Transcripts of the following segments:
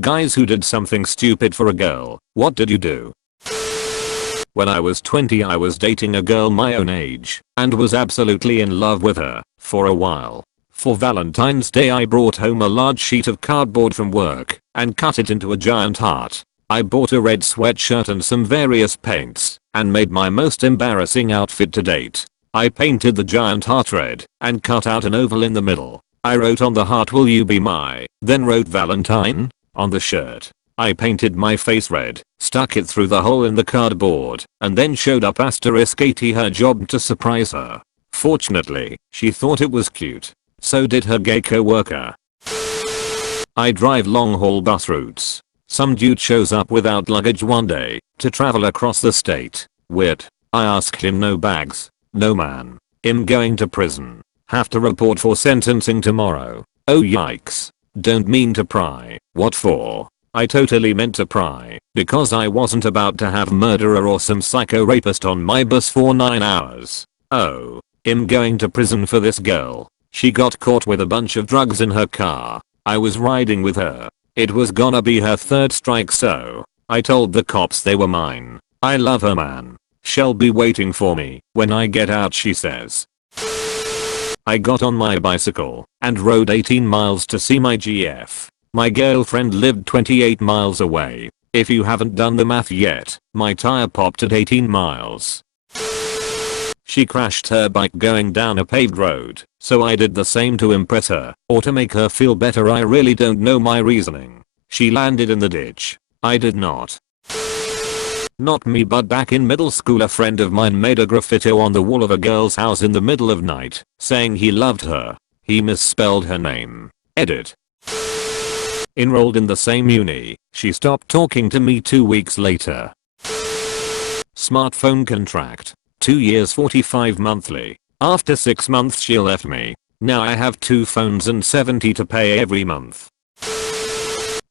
Guys who did something stupid for a girl, what did you do? When I was 20 I was dating a girl my own age and was absolutely in love with her for a while. For Valentine's Day I brought home a large sheet of cardboard from work and cut it into a giant heart. I bought a red sweatshirt and some various paints and made my most embarrassing outfit to date. I painted the giant heart red and cut out an oval in the middle. I wrote on the heart, "Will you be my," then wrote Valentine on the shirt. I painted my face red, stuck it through the hole in the cardboard, and then showed up *80 her job to surprise her. Fortunately, she thought it was cute. So did her gay co-worker. I drive long haul bus routes. Some dude shows up without luggage one day to travel across the state. Weird. I asked him, "No bags?" "No man. I'm going to prison. Have to report for sentencing tomorrow." "Oh yikes. Don't mean to pry." "What for?" I totally meant to pry, because I wasn't about to have murderer or some psycho rapist on my bus for 9 hours. "Oh. I'm going to prison for this girl. She got caught with a bunch of drugs in her car. I was riding with her. It was gonna be her third strike, so I told the cops they were mine. I love her, man. She'll be waiting for me when I get out," she says. I got on my bicycle and rode 18 miles to see my GF. My girlfriend lived 28 miles away. If you haven't done the math yet, my tire popped at 18 miles. She crashed her bike going down a paved road, so I did the same to impress her or to make her feel better. I really don't know my reasoning. She landed in the ditch. I did not. Not me, but back in middle school a friend of mine made a graffiti on the wall of a girl's house in the middle of night, saying he loved her. He misspelled her name. Edit. Enrolled in the same uni, she stopped talking to me 2 weeks later. Smartphone contract. 2 years 45 monthly. After 6 months she left me. Now I have 2 phones and 70 to pay every month.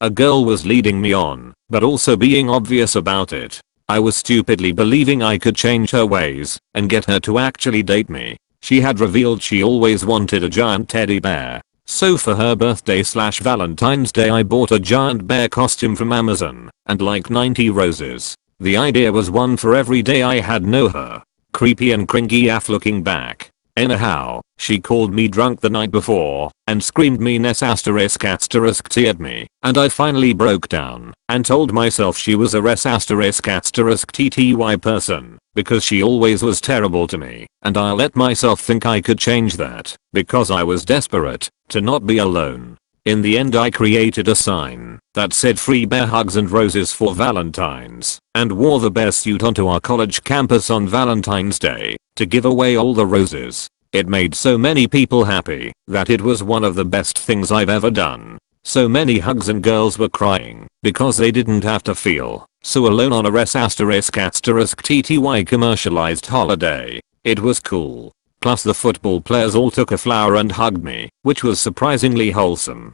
A girl was leading me on, but also being obvious about it. I was stupidly believing I could change her ways and get her to actually date me. She had revealed she always wanted a giant teddy bear. So for her birthday/Valentine's Day I bought a giant bear costume from Amazon and like 90 roses. The idea was one for every day I had known her. Creepy and cringy AF looking back. Anyhow, she called me drunk the night before and screamed meanness **T at me, and I finally broke down and told myself she was a **TTY person because she always was terrible to me, and I let myself think I could change that because I was desperate to not be alone. In the end I created a sign that said "Free bear hugs and roses for Valentines" and wore the bear suit onto our college campus on Valentine's Day to give away all the roses. It made so many people happy that it was one of the best things I've ever done. So many hugs and girls were crying because they didn't have to feel so alone on a **TTY commercialized holiday. It was cool. Plus the football players all took a flower and hugged me, which was surprisingly wholesome.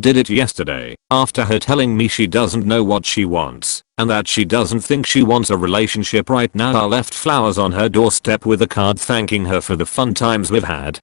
Did it yesterday, after her telling me she doesn't know what she wants, and that she doesn't think she wants a relationship right now. I left flowers on her doorstep with a card thanking her for the fun times we've had.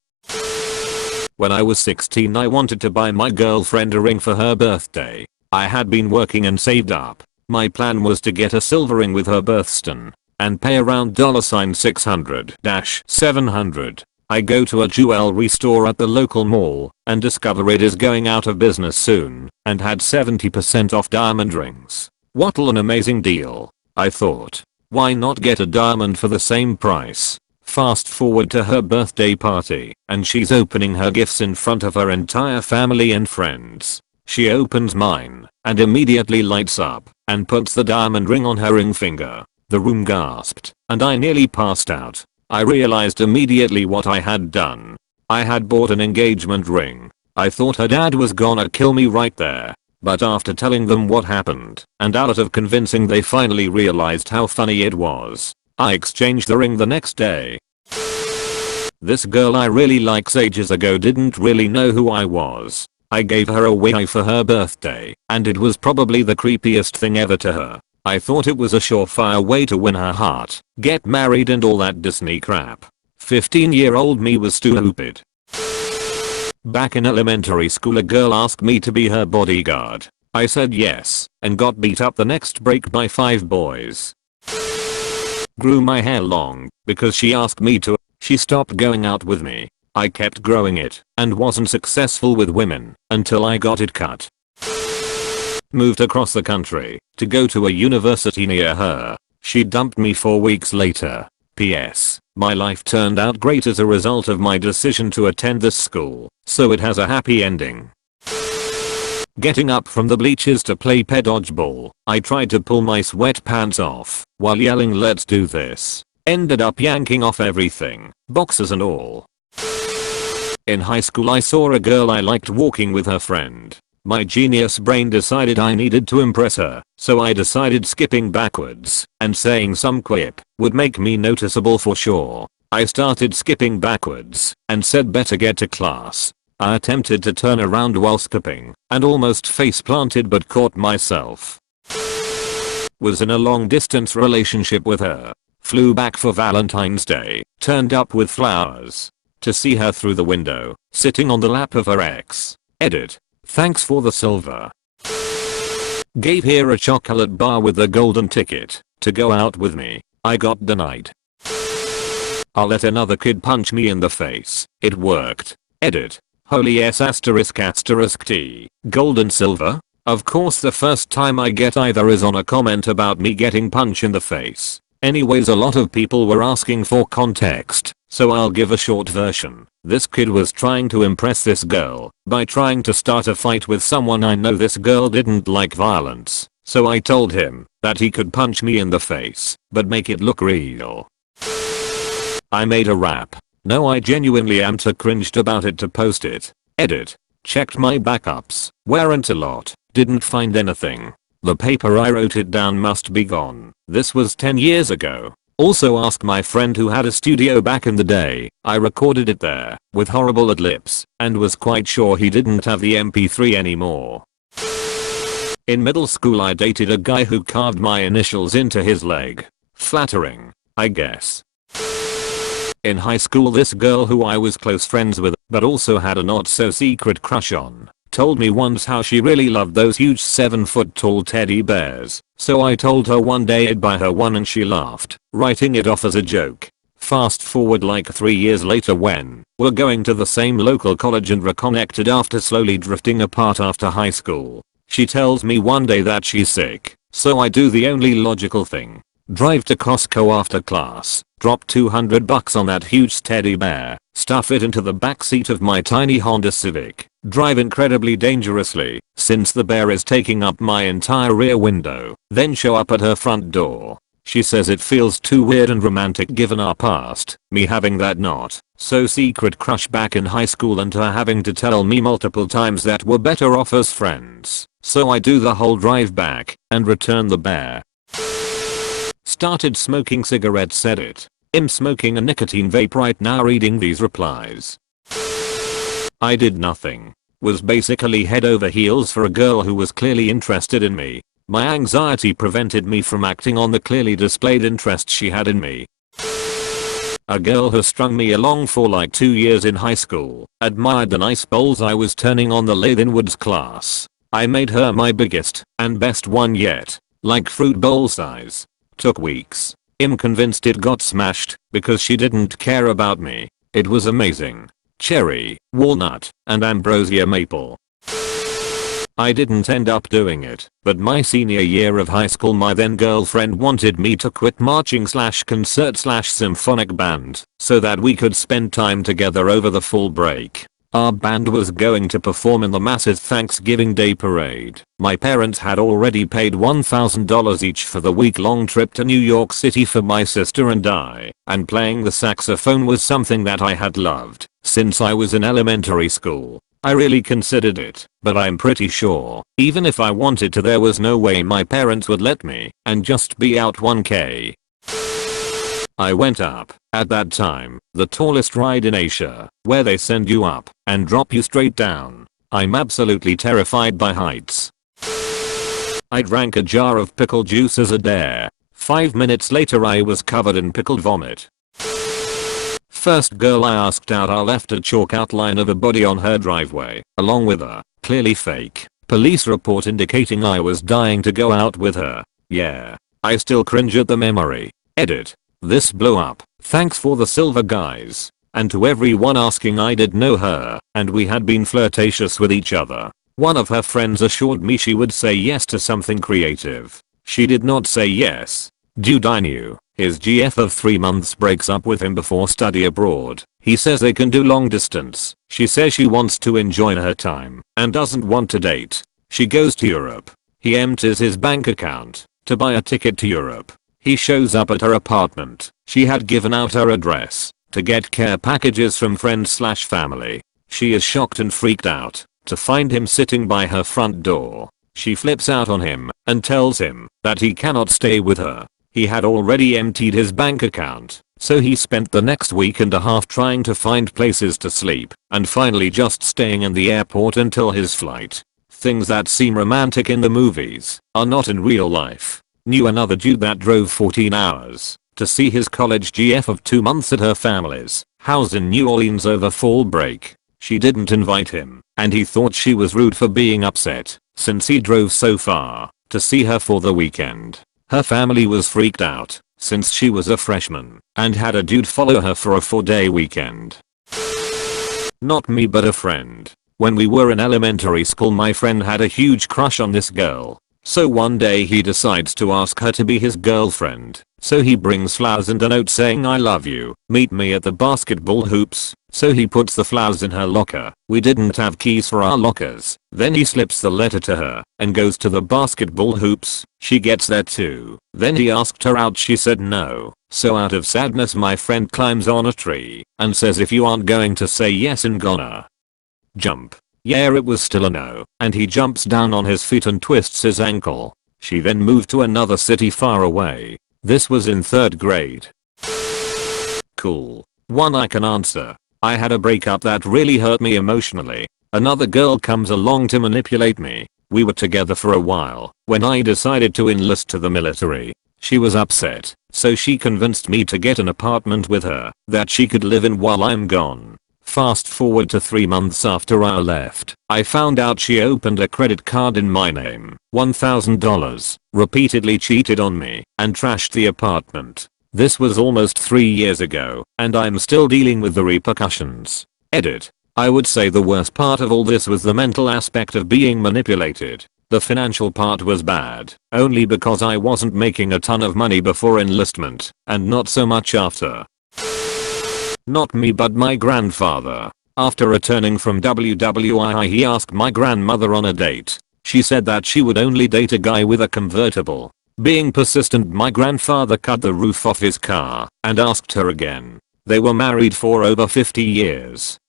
When I was 16 I wanted to buy my girlfriend a ring for her birthday. I had been working and saved up. My plan was to get a silver ring with her birthstone and pay around $600-700. I go to a jewelry store at the local mall and discover it is going out of business soon and had 70% off diamond rings. What an amazing deal. I thought, why not get a diamond for the same price? Fast forward to her birthday party and she's opening her gifts in front of her entire family and friends. She opens mine and immediately lights up and puts the diamond ring on her ring finger. The room gasped and I nearly passed out. I realized immediately what I had done. I had bought an engagement ring. I thought her dad was gonna kill me right there. But after telling them what happened and out of convincing they finally realized how funny it was, I exchanged the ring the next day. This girl I really liked ages ago didn't really know who I was. I gave her a wig for her birthday and it was probably the creepiest thing ever to her. I thought it was a surefire way to win her heart, get married and all that Disney crap. 15-year-old me was stupid. Back in elementary school, a girl asked me to be her bodyguard. I said yes and got beat up the next break by 5 boys. Grew my hair long because she asked me to. She stopped going out with me. I kept growing it and wasn't successful with women until I got it cut. Moved across the country to go to a university near her. She dumped me 4 weeks later. P.S. My life turned out great as a result of my decision to attend this school, so it has a happy ending. Getting up from the bleachers to play ped dodgeball, I tried to pull my sweatpants off while yelling "Let's do this." Ended up yanking off everything, boxers and all. In high school I saw a girl I liked walking with her friend. My genius brain decided I needed to impress her, so I decided skipping backwards and saying some quip would make me noticeable for sure. I started skipping backwards and said better get to class. I attempted to turn around while skipping and almost face planted but caught myself. Was in a long distance relationship with her. Flew back for Valentine's Day, turned up with flowers. To see her through the window, sitting on the lap of her ex. Edit. Thanks for the silver. Gave her a chocolate bar with a golden ticket to go out with me. I got denied. I'll let another kid punch me in the face. It worked. Edit. Holy S *** T. Gold and silver? Of course the first time I get either is on a comment about me getting punched in the face. Anyways, a lot of people were asking for context, so I'll give a short version. This kid was trying to impress this girl by trying to start a fight with someone I know. This girl didn't like violence, so I told him that he could punch me in the face, but make it look real. I made a rap. No, I genuinely am too cringed about it to post it. Edit. Checked my backups. Weren't a lot. Didn't find anything. The paper I wrote it down must be gone. This was 10 years ago. Also ask my friend who had a studio back in the day. I recorded it there with horrible ad-libs and was quite sure he didn't have the MP3 anymore. In middle school I dated a guy who carved my initials into his leg. Flattering, I guess. In high school this girl who I was close friends with but also had a not so secret crush on told me once how she really loved those huge 7-foot tall teddy bears, so I told her one day I'd buy her one and she laughed, writing it off as a joke. Fast forward like 3 years later when we're going to the same local college and reconnected after slowly drifting apart after high school. She tells me one day that she's sick, so I do the only logical thing. Drive to Costco after class, drop $200 on that huge teddy bear, stuff it into the backseat of my tiny Honda Civic, drive incredibly dangerously since the bear is taking up my entire rear window, then show up at her front door. She says it feels too weird and romantic given our past, me having that not so secret crush back in high school and her having to tell me multiple times that we're better off as friends. So I do the whole drive back and return the bear. Started smoking cigarettes, said it. I'm smoking a nicotine vape right now reading these replies. I did nothing. Was basically head over heels for a girl who was clearly interested in me. My anxiety prevented me from acting on the clearly displayed interest she had in me. A girl who strung me along for like 2 years in high school admired the nice bowls I was turning on the lathe in Woods class. I made her my biggest and best one yet, like fruit bowl size. Took weeks. I'm convinced it got smashed because she didn't care about me. It was amazing. Cherry, walnut, and ambrosia maple. I didn't end up doing it, but my senior year of high school my then girlfriend wanted me to quit marching / concert / symphonic band so that we could spend time together over the fall break. Our band was going to perform in the massive Thanksgiving Day parade. My parents had already paid $1,000 each for the week-long trip to New York City for my sister and I, and playing the saxophone was something that I had loved since I was in elementary school. I really considered it, but I'm pretty sure, even if I wanted to there was no way my parents would let me and just be out 1K. I went up, at that time, the tallest ride in Asia, where they send you up and drop you straight down. I'm absolutely terrified by heights. I drank a jar of pickle juice as a dare. 5 minutes later I was covered in pickled vomit. First girl I asked out, I left a chalk outline of a body on her driveway, along with a, clearly fake, police report indicating I was dying to go out with her. Yeah. I still cringe at the memory. Edit. This blew up. Thanks for the silver guys. And to everyone asking, I did know her, and we had been flirtatious with each other. One of her friends assured me she would say yes to something creative. She did not say yes. Dude I knew. His GF of 3 months breaks up with him before study abroad. He says they can do long distance. She says she wants to enjoy her time and doesn't want to date. She goes to Europe. He empties his bank account to buy a ticket to Europe. He shows up at her apartment. She had given out her address to get care packages from friends/family. She is shocked and freaked out to find him sitting by her front door. She flips out on him and tells him that he cannot stay with her. He had already emptied his bank account, so he spent the next week and a half trying to find places to sleep and finally just staying in the airport until his flight. Things that seem romantic in the movies are not in real life. Knew another dude that drove 14 hours to see his college GF of 2 months at her family's house in New Orleans over fall break. She didn't invite him, and he thought she was rude for being upset since he drove so far to see her for the weekend. Her family was freaked out since she was a freshman and had a dude follow her for a 4-day weekend. Not me but a friend. When we were in elementary school, my friend had a huge crush on this girl. So one day he decides to ask her to be his girlfriend. So he brings flowers and a note saying, I love you, meet me at the basketball hoops. So he puts the flowers in her locker. We didn't have keys for our lockers. Then he slips the letter to her and goes to the basketball hoops. She gets there too. Then he asked her out. She said no. So out of sadness my friend climbs on a tree and says, if you aren't going to say yes, I'm gonna jump. Yeah, it was still a no, and he jumps down on his feet and twists his ankle. She then moved to another city far away. This was in 3rd grade. Cool. One I can answer. I had a breakup that really hurt me emotionally. Another girl comes along to manipulate me. We were together for a while when I decided to enlist to the military. She was upset, so she convinced me to get an apartment with her that she could live in while I'm gone. Fast forward to 3 months after I left, I found out she opened a credit card in my name, $1,000, repeatedly cheated on me, and trashed the apartment. This was almost 3 years ago, and I'm still dealing with the repercussions. Edit. I would say the worst part of all this was the mental aspect of being manipulated. The financial part was bad, only because I wasn't making a ton of money before enlistment, and not so much after. Not me but my grandfather. After returning from WWII, he asked my grandmother on a date. She said that she would only date a guy with a convertible. Being persistent, my grandfather cut the roof off his car and asked her again. They were married for over 50 years.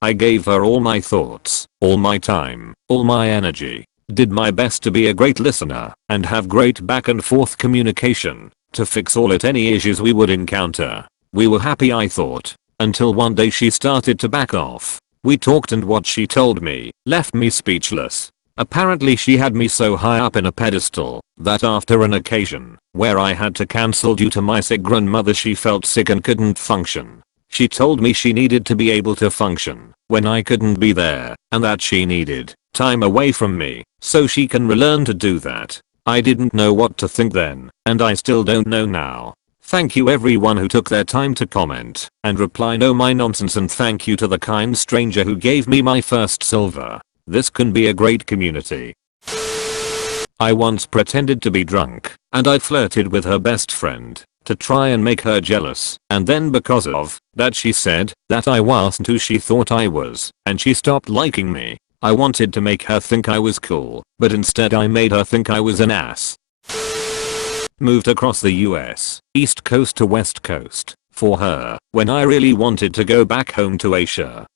I gave her all my thoughts, all my time, all my energy. Did my best to be a great listener and have great back and forth communication to fix all at any issues we would encounter. We were happy, I thought, until one day she started to back off. We talked and what she told me left me speechless. Apparently she had me so high up in a pedestal that after an occasion where I had to cancel due to my sick grandmother, she felt sick and couldn't function. She told me she needed to be able to function when I couldn't be there and that she needed time away from me so she can relearn to do that. I didn't know what to think then, and I still don't know now. Thank you everyone who took their time to comment and reply no my nonsense, and thank you to the kind stranger who gave me my first silver. This can be a great community. I once pretended to be drunk and I flirted with her best friend to try and make her jealous, and then because of that she said that I wasn't who she thought I was and she stopped liking me. I wanted to make her think I was cool, but instead I made her think I was an ass. Moved across the US, East Coast to West Coast, for her, when I really wanted to go back home to Asia.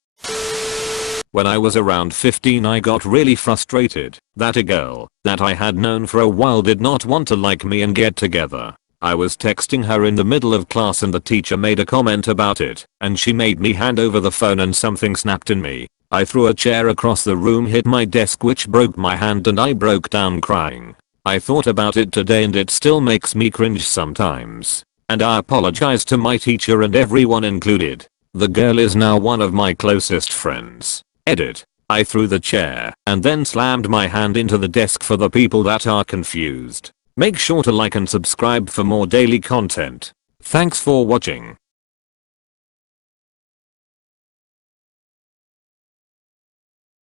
When I was around 15, I got really frustrated that a girl that I had known for a while did not want to like me and get together. I was texting her in the middle of class and the teacher made a comment about it, and she made me hand over the phone and something snapped in me. I threw a chair across the room, hit my desk, which broke my hand, and I broke down crying. I thought about it today and it still makes me cringe sometimes. and I apologize to my teacher and everyone included. The girl is now one of my closest friends. Edit. I threw the chair and then slammed my hand into the desk for the people that are confused. Make sure to like and subscribe for more daily content. Thanks for watching.